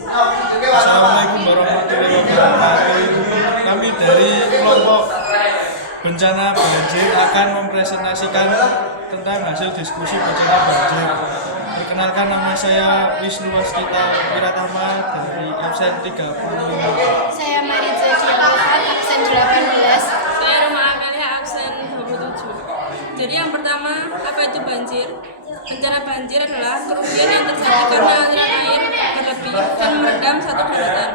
Assalamualaikum warahmatullahi wabarakatuh. Kami dari kelompok bencana banjir akan mempresentasikan tentang hasil diskusi bencana banjir. Perkenalkan, nama saya Wisnu Waskita Wiratama dari absen 35. Saya Mariza Diapokat, absen 18. Saya Roma Amelia, absen 27. Jadi yang pertama, apa itu banjir? Bencana banjir adalah kerugian yang terjadi karena aliran air berlebih dan merendam satu daratan.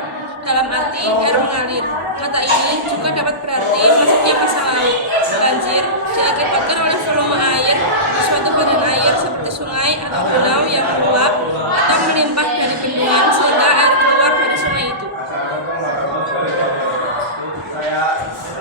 Dalam arti air mengalir. Kata ini juga dapat berarti masuknya masa lalu. Banjir diakibatkan oleh volume air di suatu badan air seperti sungai atau danau yang meluap atau melimpah dari bendungan sehingga air keluar dari sungai itu.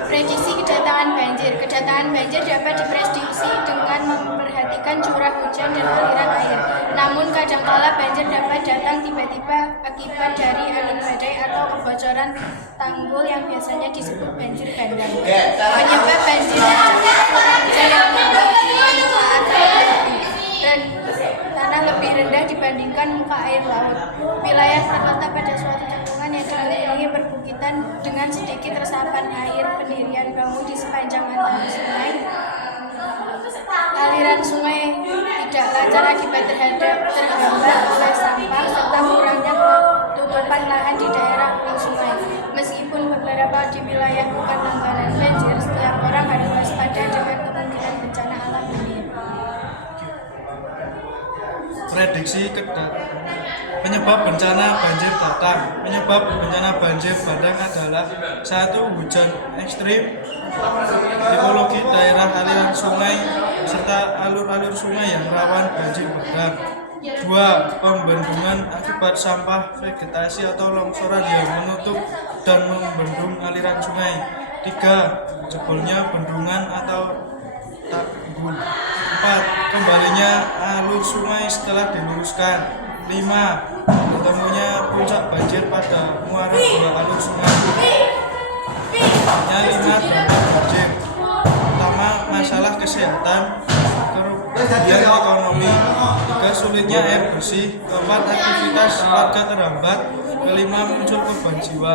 Prediksi kedatangan banjir. Kedatangan banjir dapat diprediksi dengan memperhatikan curah hujan dan aliran air. Namun kadangkala banjir dapat datang tiba-tiba akibat dari angin badai atau kebocoran tanggul yang biasanya disebut banjir bandang. Penyebab banjir hujan yang membuat permukaan dan tanah lebih rendah dibandingkan muka air laut. Wilayah terletak pada suatu cekungan yang dikelilingi perbukitan dengan sedikit resapan air pendirian bambu di sepanjang antara sungai. Aliran sungai tidak lancar akibat terhambat oleh sampah serta kurangnya tutupan lahan di daerah hulu sungai. Meskipun beberapa di wilayah bukan langganan banjir, setiap orang harus waspada dengan kemungkinan bencana alam ini. Prediksi penyebab bencana banjir datang. Penyebab bencana banjir bandang adalah 1. Hujan ekstrim, tipologi daerah aliran sungai serta alur-alur sungai yang rawan banjir bandang. 2. Pembendungan akibat sampah, vegetasi atau longsoran yang menutup dan membendung aliran sungai. 3. Jebolnya bendungan atau tanggul. 4. Kembalinya alur sungai setelah diluruskan. 5. Ketemunya puncak banjir pada muara dua alur sungai. 5. Dampak banjir. Pertama, masalah kesehatan, kerugian ekonomi. 3. Sulitnya air bersih. 4. Aktivitas warga terhambat. 5. Muncul korban jiwa.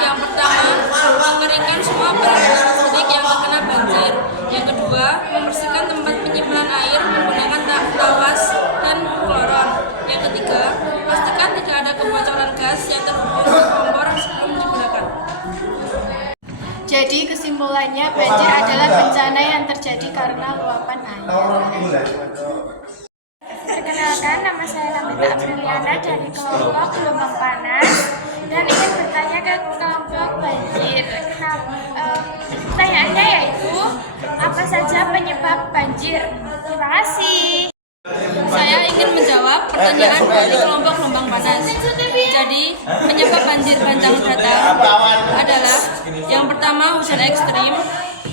Yang pertama, mengeringkan semua peralatan listrik yang terkena banjir. Yang kedua, membersihkan tempat penyimpanan air menggunakan tawas dan kloron. Yang ketiga, pastikan tidak ada kebocoran gas yang terhubung ke kompor sebelum digunakan. Jadi kesimpulannya, banjir adalah bencana yang terjadi karena luapan air. Perkenalkan, nama saya Nabila Apriliana dari kelompok gelombang panas dan ingin bertanya ke kelompok banjir. Pertanyaannya yaitu, apa saja penyebab banjir? Terima kasih. Saya ingin menjawab pertanyaan dari kelompok gelombang panas. Jadi, penyebab banjir bandang datang adalah yang pertama hujan ekstrim,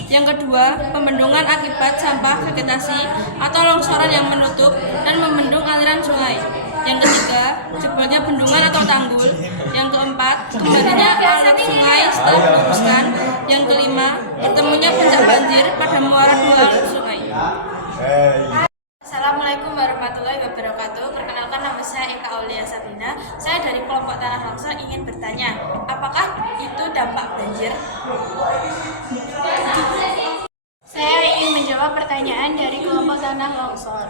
yang kedua pembendungan akibat sampah vegetasi atau longsoran yang menutup dan membendung aliran sungai. Yang ketiga, jebolnya bendungan atau tanggul. Yang keempat, kembalinya alur sungai setelah diluruskan. Yang kelima, ketemunya puncak banjir pada muara dua alur sungai. Assalamualaikum warahmatullahi wabarakatuh. Perkenalkan, nama saya Eka Aulia Sabrina. Saya dari kelompok tanah longsor ingin bertanya, apakah itu dampak banjir? Saya ingin menjawab pertanyaan dari kelompok tanah longsor.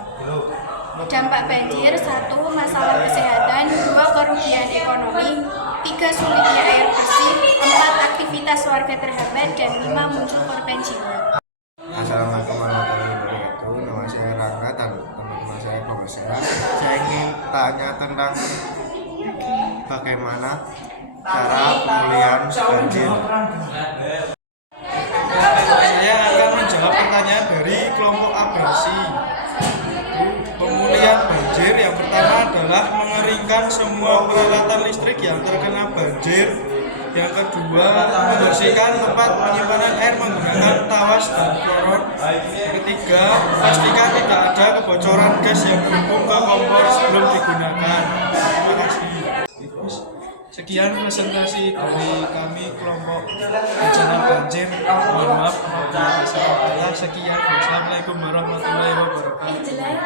Dampak banjir: 1. Masalah kesehatan. 2. Kerugian ekonomi. 3. Sulitnya air bersih. 4. Aktivitas warga terhambat. Dan 5. Muncul korban jiwa. Assalamualaikum warahmatullahi wabarakatuh. Nama saya Rangga dan teman-teman saya Komesera. Saya ingin tanya tentang bagaimana cara pemulihan banjir. Saya akan menjawab pertanyaan dari kelompok abrasi. Pemulihan banjir yang pertama adalah mengeringkan semua peralatan listrik yang terkena banjir. Yang kedua, membersihkan tempat penyimpanan air menggunakan tawas dan kloron. Yang ketiga, pastikan tidak ada kebocoran gas yang berhubung ke kompor sebelum digunakan. Terima kasih. Sekian presentasi dari kami kelompok bencana banjir. Mohon maaf apabila ada salah kata. Sekian. Wassalamualaikum warahmatullahi wabarakatuh.